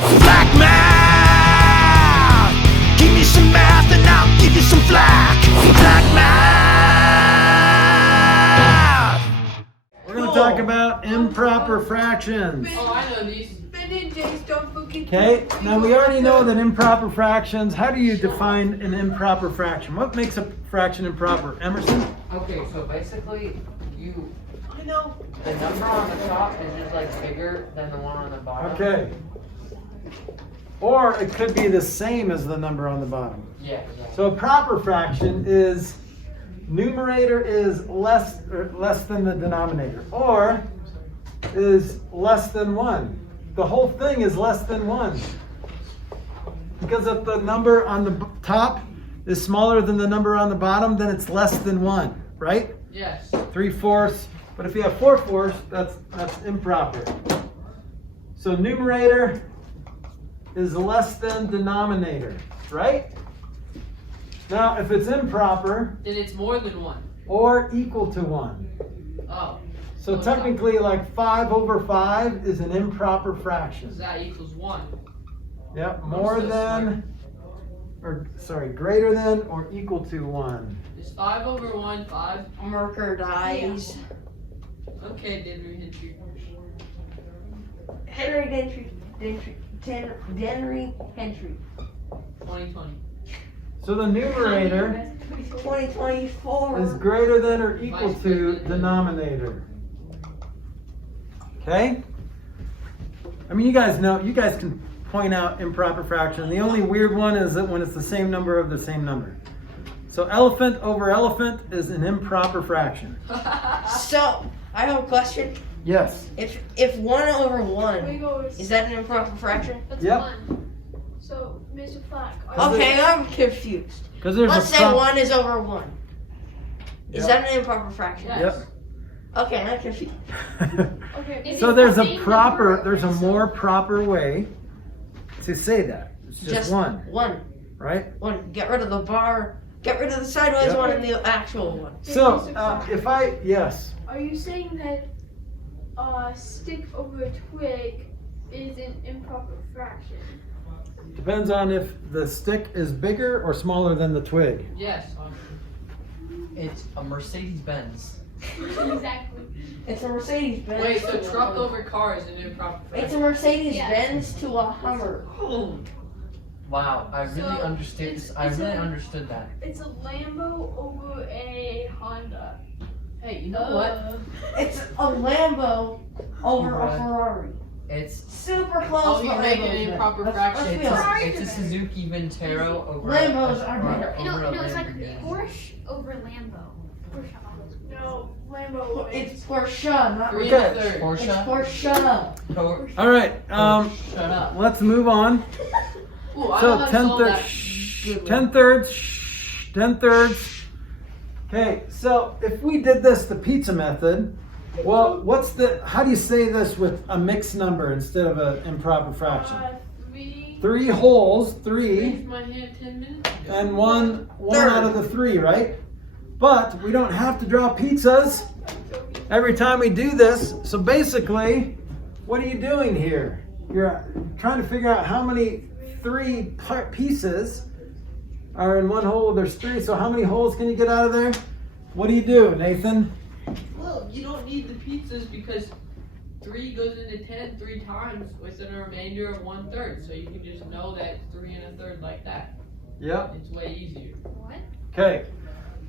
Flack math! Give me some math and I'll give you some flack. Flack math! We're going to talk about improper fractions. Oh, I know these. Okay, now we already know that improper fractions, how do you define an improper fraction? What makes a fraction improper? Emerson? Okay, so basically, I know. the number on the top is just like bigger than the one on the bottom. Okay. Or it could be the same as the number on the bottom. Yeah, exactly. So a proper fraction is numerator is less than the denominator, or is less than 1. The whole thing is less than 1. Because if the number on the top is smaller than the number on the bottom, then it's less than 1, right? Yes. 3/4. But if you have 4/4, that's improper. So numerator is less than denominator, right? Now, if it's improper, Then it's more than 1. or equal to 1. Oh. So technically, like 5/5 is an improper fraction. So that equals 1. Yep, more than, greater than or equal to 1. Is 5/1 5? Marker dies. Okay, Denry Hentry. Denry Hentry. 2020. So the numerator 2024. is greater than or equal to denominator. Okay? I mean, you guys can point out improper fraction. The only weird one is that when it's the same number of the same number. So elephant over elephant is an improper fraction. So, I have a question. Yes. If 1/1, is that an improper fraction? That's Yep. 1. So, Mr. Flack. Okay, I'm confused. Because there's Let's say 1 is over 1. Is Yep. that an improper fraction? Yes. Yep. Okay, I'm confused. Okay. So there's a more proper way to say that. It's just one, One. right? One. Get rid of the bar. Get rid of the sideways Yep. one and the actual one. So yes. Are you saying that stick over a twig is an improper fraction? Depends on if the stick is bigger or smaller than the twig. Yes. It's a Mercedes Benz. Exactly. It's a Mercedes Benz. Wait, so truck over car is an improper It's fraction? a Mercedes Benz to a Hummer. Wow, I really So, understood it's- this. I it's really a- understood that. It's a Lambo over a Honda. Hey, you know what? It's a Lambo over a Ferrari. It's Super close. Oh, you but make Lambo's an better. improper Let's fraction. be It's honest. a Suzuki Ventero over Lambos are over- better. over No, a it's like Lamborghini. Porsche over Lambo. Porsche. No, Lambo. It's Porsche, not 3 Okay. and a third. It's Porsche. Porsche. All right. Shut up. Let's move on. Ooh, I So don't 10 solve that. thirds. 10 thirds. 10 thirds. Okay. So if we did this the pizza method, well, how do you say this with a mixed number instead of an improper fraction? 3. 3 wholes, 3. Raised my hand 10 minutes ago. And one out of the 3, right? But we don't have to draw pizzas every time we do this. So basically, what are you doing here? You're trying to figure out how many 3 pieces are in one hole. There's 3, so how many holes can you get out of there? What do you do, Nathan? Well, you don't need the pizzas because 3 goes into 10 3 times with a remainder of 1/3. So you can just know that 3 and a third like that. Yep. It's way easier. What? Okay.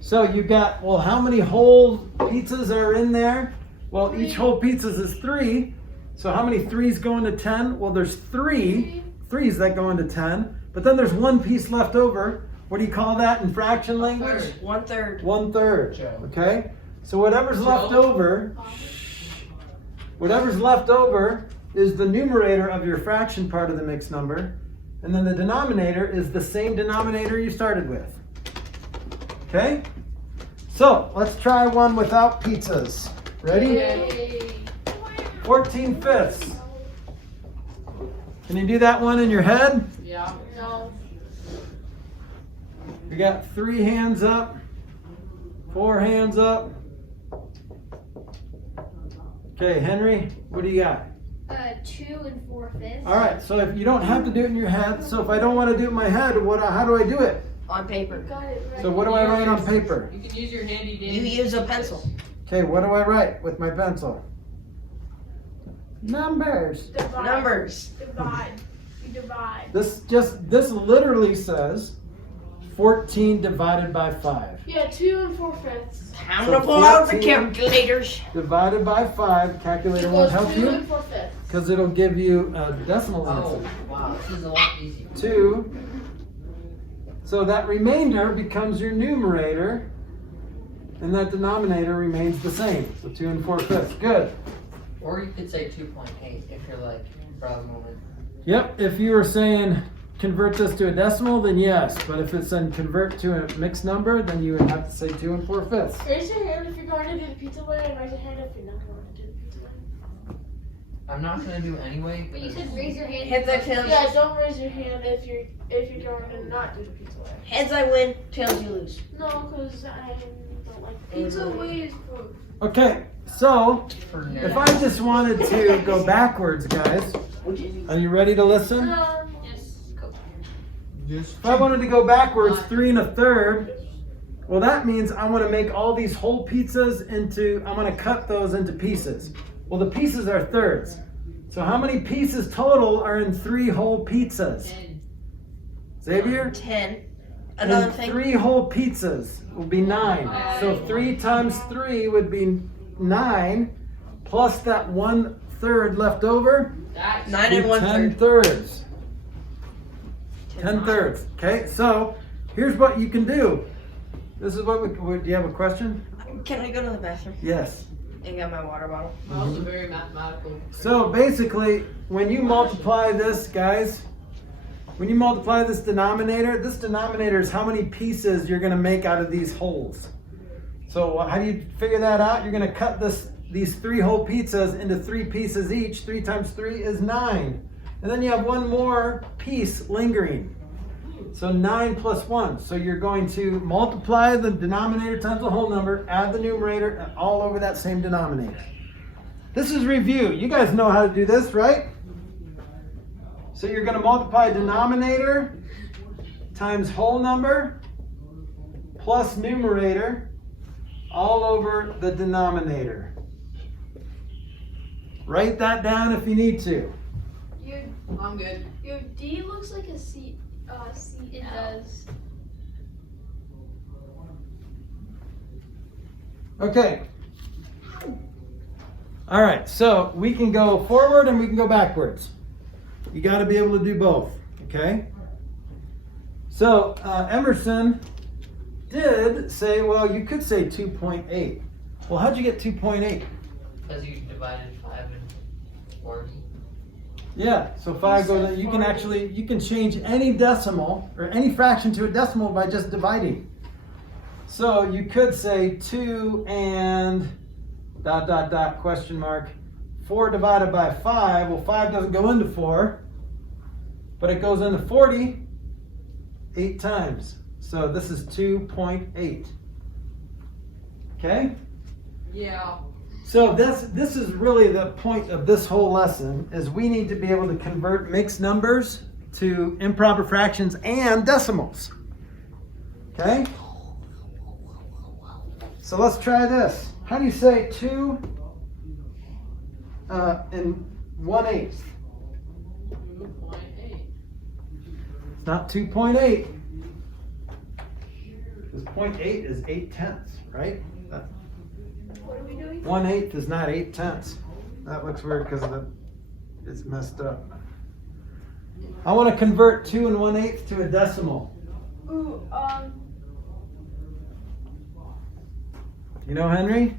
So you got, well, how many whole pizzas are in there? Well, each whole pizzas is 3. So how many 3s go into 10? Well, there's 3 3s that go into 10. But then there's 1 piece left over. What do you call that in fraction language? Third. 1/3. 1/3. Joe. Okay? So whatever's left Joe. over is the numerator of your fraction part of the mixed number. And then the denominator is the same denominator you started with. Okay? So let's try one without pizzas. Ready? Yay. 14/5. Can you do that one in your head? Yeah. No. We got 3 hands up, 4 hands up. Okay, Henry, what do you got? 2 4/5. All right, so if you don't have to do it in your head, so if I don't want to do it in my head, how do I do it? On paper. Got it right. So what do I write on paper? You can use your handy dandy. You use a pencil. Okay, what do I write with my pencil? Numbers. Divide. Numbers. Divide. You divide. This literally says 14 divided by 5. Yeah, 2 4/5. Time So to pull out the 14 calculators. Divided by 5, calculator won't help 2 you 4/5. because it'll give you a decimal Oh, answer. wow, this is a lot easier. 2. So that remainder becomes your numerator, and that denominator remains the same. So 2 4/5. Good. Or you could say 2.8 if you're like, proud moment. Yep, if you were saying convert this to a decimal, then yes. But if it's saying convert to a mixed number, then you would have to say 2 4/5. Raise your hand if you're going to do the pizza way, and raise your hand if you're not going to do the pizza way. I'm not gonna do it anyway. But you said raise your hand. Heads I tails. Yeah, don't raise your hand if you're going to not do the pizza way. Heads I win, tails you lose. No, because I don't like pizza way is food. Okay, so For if I just wanted to go backwards, guys, are you ready to listen? Yes, go. If I wanted to go backwards 3 1/3, well, that means I want to make all these whole pizzas into, I'm going to cut those into pieces. Well, the pieces are thirds. So how many pieces total are in 3 whole pizzas? 10. Xavier? 10. Another And thing. 3 whole pizzas will be 9. So 3 times 3 would be 9, plus that 1/3 left over. That's 9 be and 1/3. 10 thirds. 10 thirds. Okay, so here's what you can do. This is what do you have a question? Can I go to the bathroom Yes. and get my water bottle? also very mathematical. So basically, when you multiply this, guys, when you multiply this denominator is how many pieces you're going to make out of these holes. So how do you figure that out? You're going to cut these 3 whole pizzas into 3 pieces each. 3 times 3 is 9. And then you have one more piece lingering. So 9 plus 1. So you're going to multiply the denominator times the whole number, add the numerator, and all over that same denominator. This is review. You guys know how to do this, right? So you're going to multiply denominator times whole number plus numerator all over the denominator. Write that down if you need to. I'm good. Your D looks like a C. It does. Okay. All right, so we can go forward and we can go backwards. You got to be able to do both, okay? So Emerson did say, well, you could say 2.8. Well, how'd you get 2.8? Because you divided 5 and 40. Yeah, so 5 goes in. You can change any decimal or any fraction to a decimal by just dividing. So you could say 2 and ... question mark 4 divided by 5. Well, 5 doesn't go into 4, but it goes into 40 8 times. So this is 2.8. Okay? Yeah. So this is really the point of this whole lesson, is we need to be able to convert mixed numbers to improper fractions and decimals. Okay? So let's try this. How do you say 2 and 1/8? 2.8. It's not 2.8. Because 0.8 is 8/10, right? What are we doing? 1/8 is not 8/10. That looks weird because it's messed up. I want to convert 2 and 1/8 to a decimal. Ooh, You know, Henry?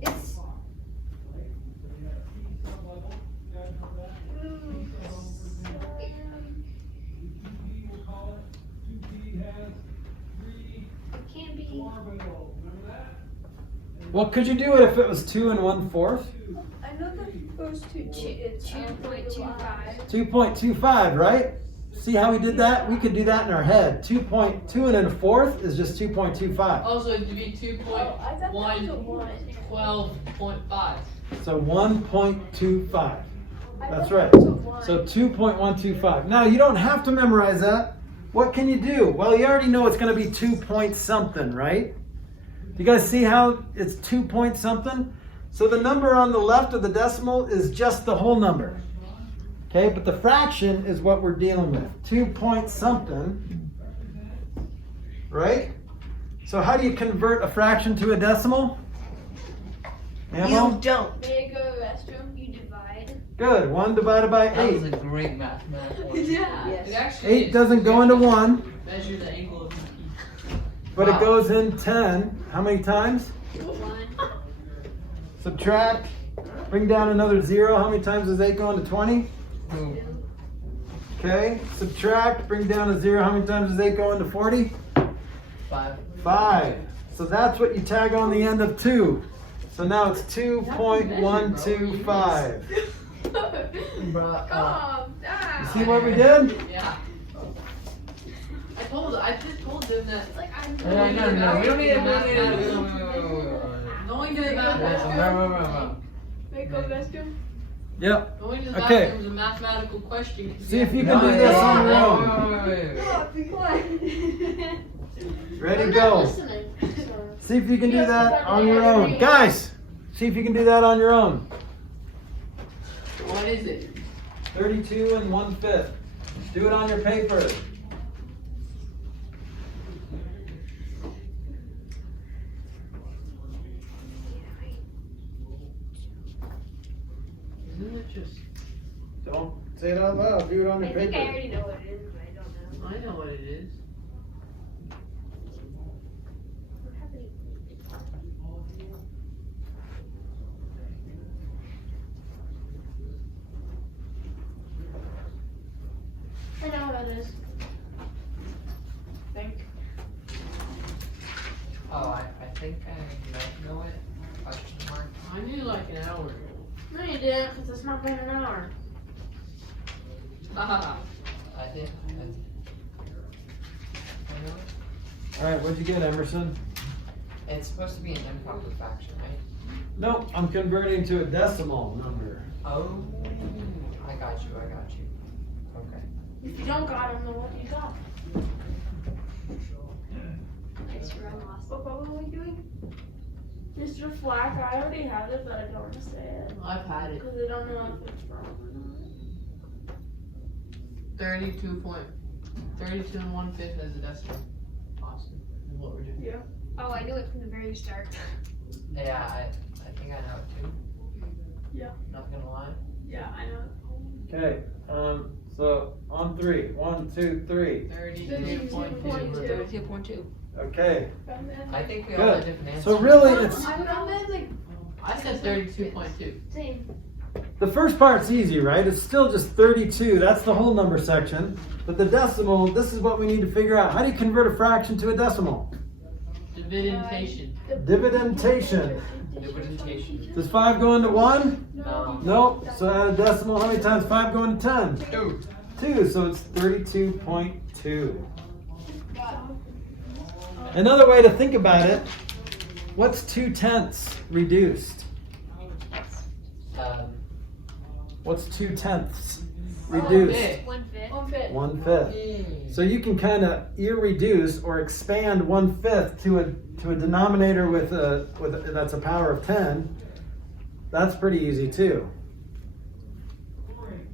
it's. It can't be. Well, could you do it if it was 2 and 1/4? I know the first two. It's 2.25. 2.25, right? See how we did that? We could do that in our head. 2 and 1/4 is just 2.25. Also, it would be Oh, I thought that was a 1. 12.5. So 1.25. That's right. So 2.125. Now you don't have to memorize that. What can you do? Well, you already know it's going to be 2 point something, right? You guys see how it's 2 point something? So the number on the left of the decimal is just the whole number. Okay, but the fraction is what we're dealing with. 2 point something, right? So how do you convert a fraction to a decimal? Ammo? You don't. May I go to the restroom? You divide. Good. 1 divided by That was 8. a great mathematical. Yeah. Yes. It actually 8 is. doesn't go into 1, Measure the angle of the key. but it Wow. goes in 10. How many times? 1. Subtract. Bring down another 0. How many times does 8 go into 20? Boom. Okay. Subtract. Bring down a 0. How many times does 8 go into 40? 5. 5. So that's what you tag on the end of 2. So now it's 2.125. Bruh, Calm down. You see what we did? yeah. I just told them that. It's like I'm No, we don't need it. Going to the bathroom. May I go to the restroom? Yep. Going to the Okay. bathroom is a mathematical question. See if you can do this on your own. Oh, be quiet. Ready, go. See if you can do that on your own. Guys, see if you can do that on your own. What is it? 32 1/5. Do it on your paper. Isn't it just? Don't say it out loud. Do it on I your think I paper. already know what it is, but I don't know. I know what it is. I know what it is. Think. Oh, I think I might know it. Question mark. I knew like an hour ago. No, you didn't, because it's not been an hour. Haha. I did. I know it. All right, what'd you get, Emerson? It's supposed to be an improper fraction, right? No, I'm converting to a decimal number. Oh, I got you. Okay. If you don't got him, then what do you got? I swear I'm lost. What problem are we doing? Mr. Flack, I already have it, but I don't want to say it. I've had it. Because I don't know if it's wrong or not. 32 1/5 as a decimal. Awesome. Is what we're doing. Yeah. Oh, I knew it from the very start. Yeah, I think I know it too. Yeah. Not gonna lie. Yeah, I know. Okay. So on 3. 1, 2, 3. 32.2. 32.2. Okay. I think we all had Good. different answers. So really, it's I found that like I said 32.2. same. the first part's easy, right? It's still just 32. That's the whole number section. But the decimal, this is what we need to figure out. How do you convert a fraction to a decimal? Dividentation. Dividentation. Dividentation. Does 5 go into 1? No. Nope. So add a decimal. How many times 5 go into 10? 2. 2. So it's 32.2. Another way to think about it, what's 2/10 reduced? What's 2/10 reduced? Okay. 1/5. 1/5. 1/5. So you can kind of irreduce or expand 1/5 to a denominator with that's a power of 10. That's pretty easy too.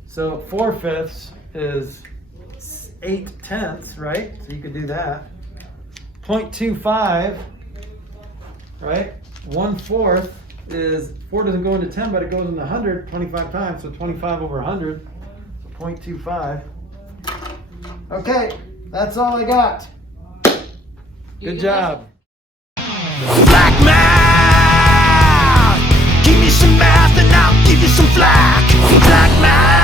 So 4/5 is 8/10, right? So you could do that. 0.25, right? 1/4 is 4 doesn't go into 10, but it goes into 100 25 times. So 25 over 100. So 0.25. Okay, that's all I got. Good job. Black math, give me some math and I'll give you some flack. Black math.